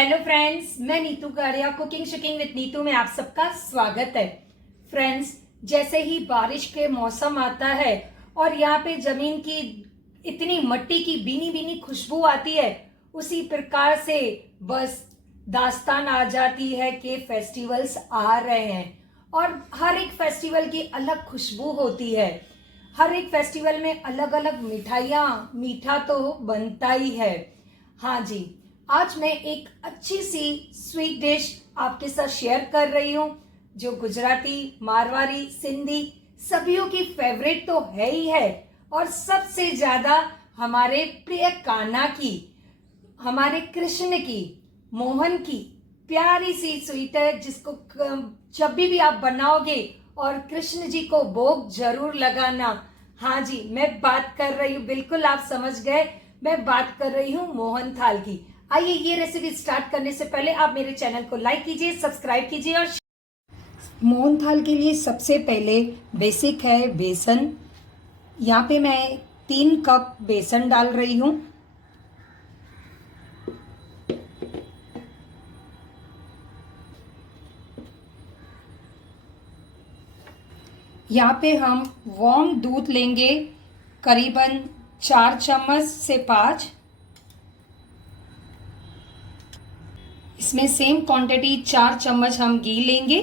Hello friends, मैं नीतू गाड़िया cooking शुकिंग with Neetu में आप सबका स्वागत है। फ्रेंड्स, जैसे ही बारिश के मौसम आता है और यहाँ पे जमीन की इतनी मट्टी की बीनी बीनी खुशबू आती है, उसी प्रकार से बस दास्तान आ जाती है कि फेस्टिवल्स आ रहे हैं और हर एक फेस्टिवल की अलग खुशबू होती है। हर एक फेस्टिवल में अलग अलग मिठाइयाँ, मीठा तो बनता ही है। हाँ जी, आज मैं एक अच्छी सी स्वीट डिश आपके साथ शेयर कर रही हूँ जो गुजराती, मारवाड़ी, सिंधी सभीयों की फेवरेट तो है ही है और सबसे ज्यादा हमारे प्रिय कान्हा की, हमारे कृष्ण की, मोहन की प्यारी सी स्वीट है जिसको जब भी आप बनाओगे और कृष्ण जी को भोग जरूर लगाना। हाँ जी, मैं बात कर रही हूँ, बिल्कुल आप समझ गए, मैं बात कर रही हूँ मोहन थाल की। आइए ये रेसिपी स्टार्ट करने से पहले आप मेरे चैनल को लाइक कीजिए, सब्सक्राइब कीजिए। और मोहन थाल के लिए सबसे पहले बेसिक है बेसन। यहाँ पे मैं 3 कप बेसन डाल रही हूँ। यहाँ पे हम वार्म दूध लेंगे, करीबन 4 चम्मच से 5। इसमें सेम क्वांटिटी 4 चम्मच हम घी लेंगे।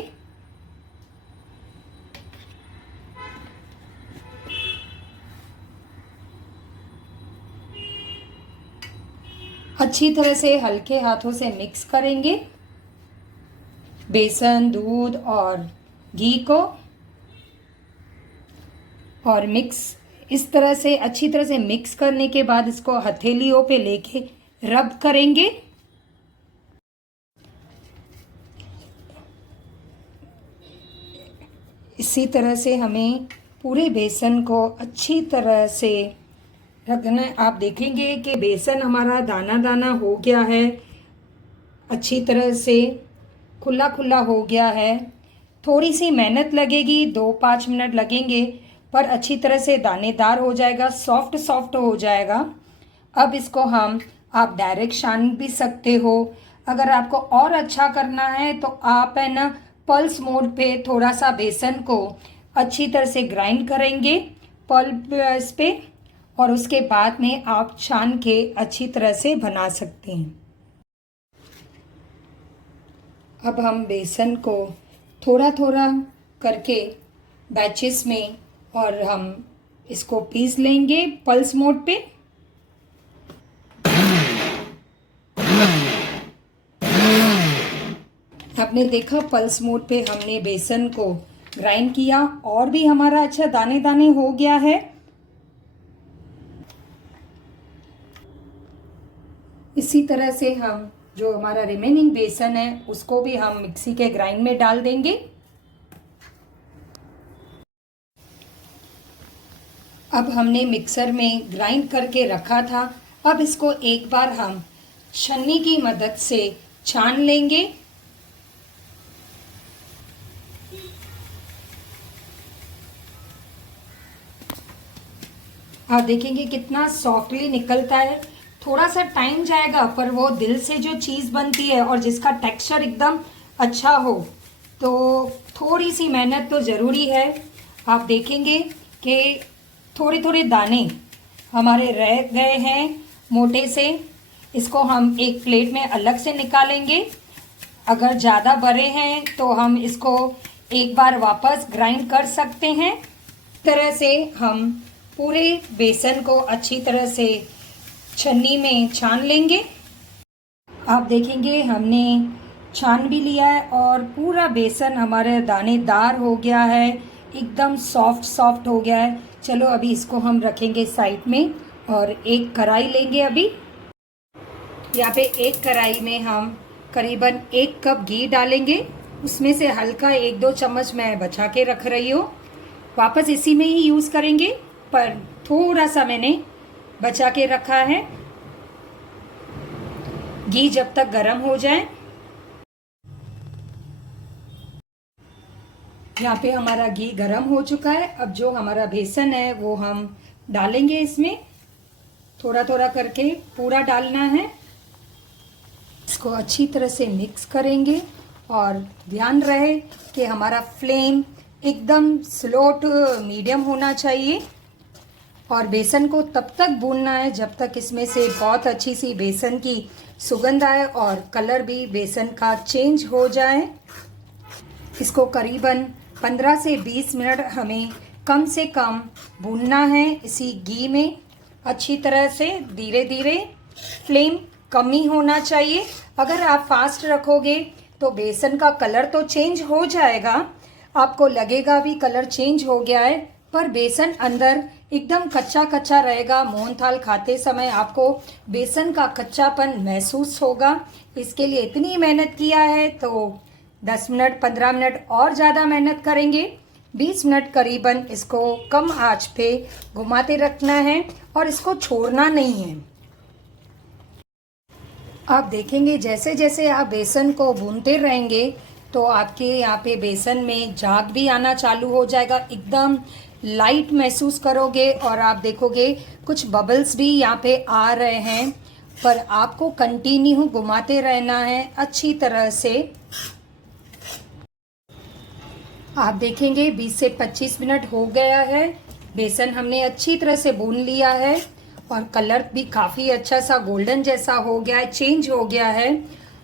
अच्छी तरह से हल्के हाथों से मिक्स करेंगे बेसन, दूध और घी को, और इस तरह से अच्छी तरह से मिक्स करने के बाद इसको हथेलियों पे लेके रब करेंगे। इसी तरह से हमें पूरे बेसन को अच्छी तरह से रखना है। आप देखेंगे कि बेसन हमारा दाना दाना हो गया है, अच्छी तरह से खुला खुला हो गया है। थोड़ी सी मेहनत लगेगी, 2-5 मिनट लगेंगे, पर अच्छी तरह से दानेदार हो जाएगा, सॉफ्ट सॉफ्ट हो जाएगा। अब इसको आप डायरेक्ट छान भी सकते हो। अगर आपको और अच्छा करना है तो आप है ना पल्स मोड पे थोड़ा सा बेसन को अच्छी तरह से ग्राइंड करेंगे पल्स पे, और उसके बाद में आप छान के अच्छी तरह से बना सकते हैं। अब हम बेसन को थोड़ा थोड़ा करके बैचेस में और हम इसको पीस लेंगे पल्स मोड पे। आपने देखा पल्स मोड पे हमने बेसन को ग्राइंड किया और भी हमारा अच्छा दाने दाने हो गया है। इसी तरह से हम जो हमारा रिमेनिंग बेसन है उसको भी हम मिक्सी के ग्राइंड में डाल देंगे। अब हमने मिक्सर में ग्राइंड करके रखा था, अब इसको एक बार हम छन्नी की मदद से छान लेंगे। आप देखेंगे कितना सॉफ्टली निकलता है। थोड़ा सा टाइम जाएगा पर वो दिल से जो चीज़ बनती है और जिसका टेक्सचर एकदम अच्छा हो, तो थोड़ी सी मेहनत तो ज़रूरी है। आप देखेंगे कि थोड़े थोड़े दाने हमारे रह गए हैं मोटे से। इसको हम एक प्लेट में अलग से निकालेंगे। अगर ज़्यादा बड़े हैं तो हम इसको एक बार वापस ग्राइंड कर सकते हैं। इस तरह से हम पूरे बेसन को अच्छी तरह से छन्नी में छान लेंगे। आप देखेंगे हमने छान भी लिया है और पूरा बेसन हमारे दानेदार हो गया है, एकदम सॉफ्ट सॉफ्ट हो गया है। चलो अभी इसको हम रखेंगे साइड में और एक कढ़ाई लेंगे। अभी यहाँ पे एक कढ़ाई में हम करीबन 1 कप घी डालेंगे। उसमें से हल्का 1-2 चम्मच मैं बचा के रख रही हूँ, वापस इसी में ही यूज़ करेंगे, पर थोड़ा सा मैंने बचा के रखा है। घी जब तक गर्म हो जाए, यहाँ पे हमारा घी गर्म हो चुका है। अब जो हमारा बेसन है वो हम डालेंगे इसमें, थोड़ा थोड़ा करके पूरा डालना है। इसको अच्छी तरह से मिक्स करेंगे और ध्यान रहे कि हमारा फ्लेम एकदम स्लो टू मीडियम होना चाहिए और बेसन को तब तक भूनना है जब तक इसमें से बहुत अच्छी सी बेसन की सुगंध आए और कलर भी बेसन का चेंज हो जाए। इसको करीबन 15 से 20 मिनट हमें कम से कम भूनना है इसी घी में अच्छी तरह से। धीरे धीरे फ्लेम कम ही होना चाहिए। अगर आप फास्ट रखोगे तो बेसन का कलर तो चेंज हो जाएगा, आपको लगेगा भी कलर चेंज हो गया है, पर बेसन अंदर एकदम कच्चा कच्चा रहेगा। मोहनथाल खाते समय आपको बेसन का कच्चापन महसूस होगा। इसके लिए इतनी मेहनत किया है तो 10 मिनट 15 मिनट और ज़्यादा मेहनत करेंगे। 20 मिनट करीबन इसको कम आंच पे घुमाते रखना है और इसको छोड़ना नहीं है। आप देखेंगे जैसे जैसे आप बेसन को भूनते रहेंगे तो आपके यहाँ पे बेसन में झाग भी आना चालू हो जाएगा। एकदम लाइट महसूस करोगे और आप देखोगे कुछ बबल्स भी यहाँ पे आ रहे हैं, पर आपको कंटिन्यू घुमाते रहना है अच्छी तरह से। आप देखेंगे 20 से 25 मिनट हो गया है। बेसन हमने अच्छी तरह से भून लिया है और कलर भी काफ़ी अच्छा सा गोल्डन जैसा हो गया है, चेंज हो गया है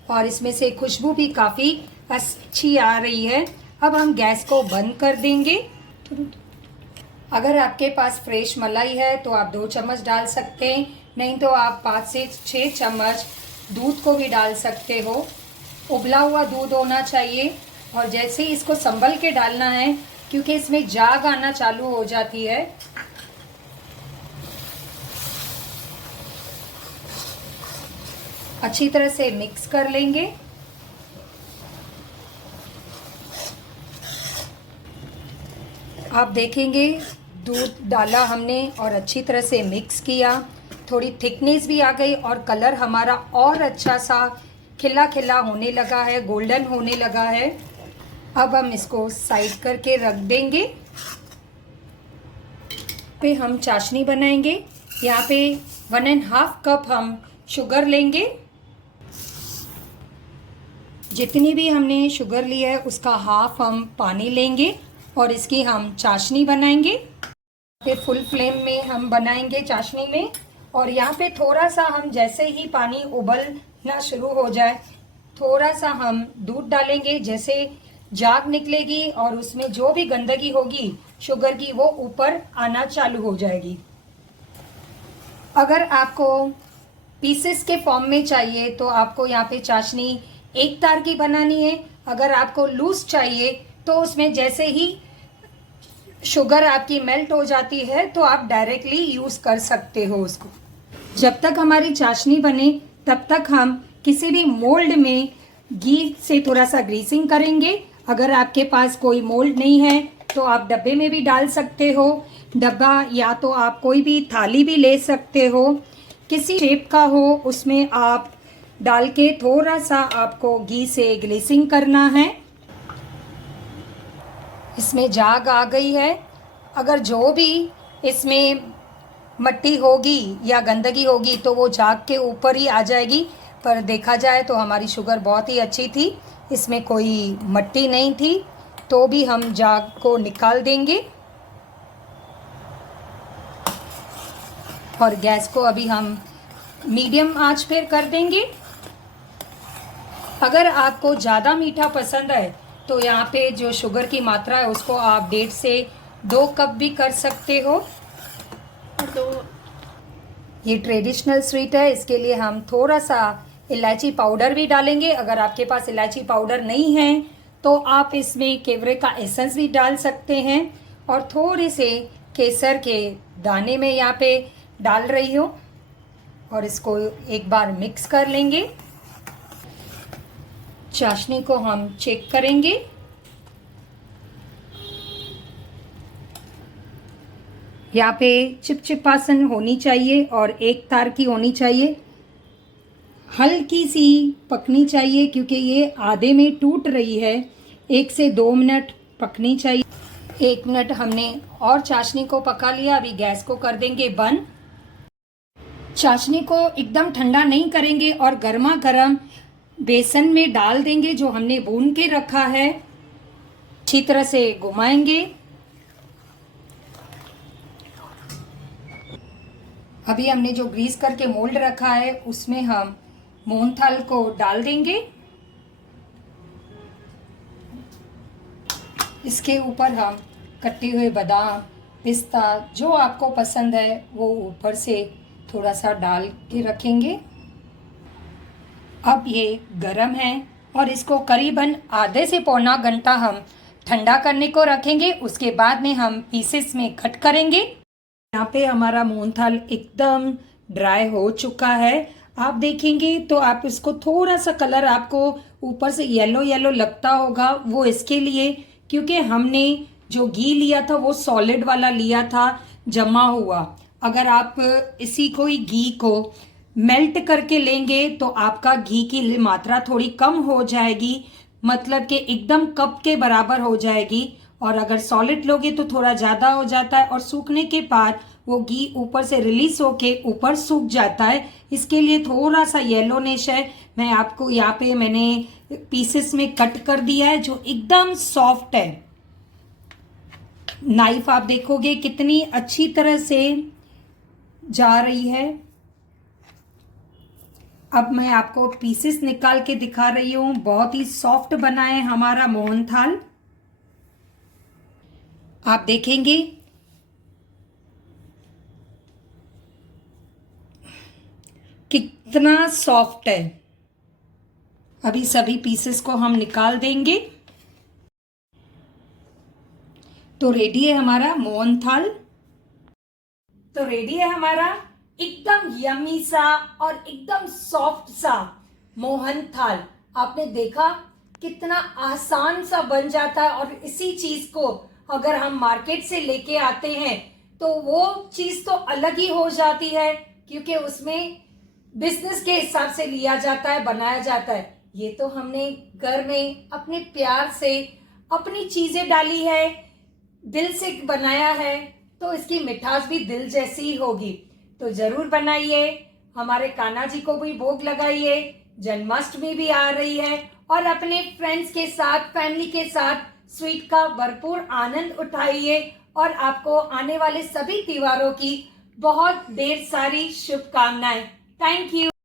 और इसमें से खुशबू भी काफ़ी अच्छी आ रही है। अब हम गैस को बंद कर देंगे। अगर आपके पास फ्रेश मलाई है तो आप 2 चम्मच डाल सकते हैं, नहीं तो आप 5 से 6 चम्मच दूध को भी डाल सकते हो। उबला हुआ दूध होना चाहिए और जैसे ही इसको संभल के डालना है क्योंकि इसमें झाग आना चालू हो जाती है। अच्छी तरह से मिक्स कर लेंगे। आप देखेंगे दूध डाला हमने और अच्छी तरह से मिक्स किया, थोड़ी थिकनेस भी आ गई और कलर हमारा और अच्छा सा खिला खिला होने लगा है, गोल्डन होने लगा है। अब हम इसको साइड करके रख देंगे। पे हम चाशनी बनाएंगे। यहाँ पे 1.5 कप हम शुगर लेंगे। जितनी भी हमने शुगर ली है उसका हाफ हम पानी लेंगे और इसकी हम चाशनी बनाएंगे। पे फुल फ्लेम में हम बनाएंगे चाशनी में और यहाँ पे थोड़ा सा हम जैसे ही पानी उबलना शुरू हो जाए थोड़ा सा हम दूध डालेंगे। जैसे झाग निकलेगी और उसमें जो भी गंदगी होगी शुगर की वो ऊपर आना चालू हो जाएगी। अगर आपको पीसेस के फॉर्म में चाहिए तो आपको यहाँ पे चाशनी एक तार की बनानी है। अगर आपको लूज चाहिए तो उसमें जैसे ही शुगर आपकी मेल्ट हो जाती है तो आप डायरेक्टली यूज़ कर सकते हो उसको। जब तक हमारी चाशनी बने तब तक हम किसी भी मोल्ड में घी से थोड़ा सा ग्रीसिंग करेंगे। अगर आपके पास कोई मोल्ड नहीं है तो आप डब्बे में भी डाल सकते हो। डब्बा या तो आप कोई भी थाली भी ले सकते हो, किसी शेप का हो उसमें आप डाल के थोड़ा सा आपको घी से ग्रीसिंग करना है। इसमें झाग आ गई है। अगर जो भी इसमें मट्टी होगी या गंदगी होगी तो वो झाग के ऊपर ही आ जाएगी, पर देखा जाए तो हमारी शुगर बहुत ही अच्छी थी, इसमें कोई मट्टी नहीं थी, तो भी हम झाग को निकाल देंगे। और गैस को अभी हम मीडियम आंच पर कर देंगे। अगर आपको ज़्यादा मीठा पसंद है तो यहाँ पे जो शुगर की मात्रा है उसको आप 1.5 से 2 कप भी कर सकते हो। तो ये ट्रेडिशनल स्वीट है, इसके लिए हम थोड़ा सा इलायची पाउडर भी डालेंगे। अगर आपके पास इलायची पाउडर नहीं है तो आप इसमें केवरे का एसेंस भी डाल सकते हैं और थोड़े से केसर के दाने में यहाँ पे डाल रही हूँ और इसको एक बार मिक्स कर लेंगे। चाशनी को हम चेक करेंगे। यहाँ पे चिपचिपासन होनी चाहिए और एक तार की होनी चाहिए, हल्की सी पकनी चाहिए क्योंकि ये आधे में टूट रही है। 1 से 2 मिनट पकनी चाहिए। 1 मिनट हमने और चाशनी को पका लिया। अभी गैस को कर देंगे बंद। चाशनी को एकदम ठंडा नहीं करेंगे और गर्मा गर्म बेसन में डाल देंगे जो हमने भून के रखा है, अच्छी तरह से घुमाएंगे। अभी हमने जो ग्रीस करके मोल्ड रखा है उसमें हम मोहनथाल को डाल देंगे। इसके ऊपर हम कटे हुए बादाम, पिस्ता जो आपको पसंद है वो ऊपर से थोड़ा सा डाल के रखेंगे। अब ये गरम है और इसको करीबन आधे से पौना घंटा हम ठंडा करने को रखेंगे। उसके बाद में हम पीसेस में कट करेंगे। यहाँ पे हमारा मोहनथाल एकदम ड्राई हो चुका है। आप देखेंगे तो आप इसको थोड़ा सा कलर आपको ऊपर से येलो येलो लगता होगा, वो इसके लिए क्योंकि हमने जो घी लिया था वो सॉलिड वाला लिया था, जमा हुआ। अगर आप इसी को ही घी को मेल्ट करके लेंगे तो आपका घी की मात्रा थोड़ी कम हो जाएगी, मतलब कि एकदम कप के बराबर हो जाएगी। और अगर सॉलिड लोगे तो थोड़ा ज़्यादा हो जाता है और सूखने के बाद वो घी ऊपर से रिलीज होके ऊपर सूख जाता है। इसके लिए थोड़ा सा येलोनेश है। मैं आपको यहाँ पे मैंने पीसेस में कट कर दिया है जो एकदम सॉफ्ट है। नाइफ आप देखोगे कितनी अच्छी तरह से जा रही है। अब मैं आपको पीसेस निकाल के दिखा रही हूँ। बहुत ही सॉफ्ट बना है हमारा मोहनथाल। आप देखेंगे कितना सॉफ्ट है। अभी सभी पीसेस को हम निकाल देंगे। तो रेडी है हमारा मोहनथाल। तो रेडी है हमारा एकदम यमी सा और एकदम सॉफ्ट सा मोहनथाल। आपने देखा कितना आसान सा बन जाता है। और इसी चीज को अगर हम मार्केट से लेके आते हैं तो वो चीज तो अलग ही हो जाती है, क्योंकि उसमें बिजनेस के हिसाब से लिया जाता है, बनाया जाता है। ये तो हमने घर में अपने प्यार से अपनी चीजें डाली है, दिल से बनाया है, तो इसकी मिठास भी दिल जैसी ही होगी। तो जरूर बनाइए। हमारे कान्हा जी को भी भोग लगाइए। जन्माष्टमी भी आ रही है और अपने फ्रेंड्स के साथ, फैमिली के साथ स्वीट का भरपूर आनंद उठाइए। और आपको आने वाले सभी त्योहारों की बहुत ढेर सारी शुभकामनाएं। Thank you.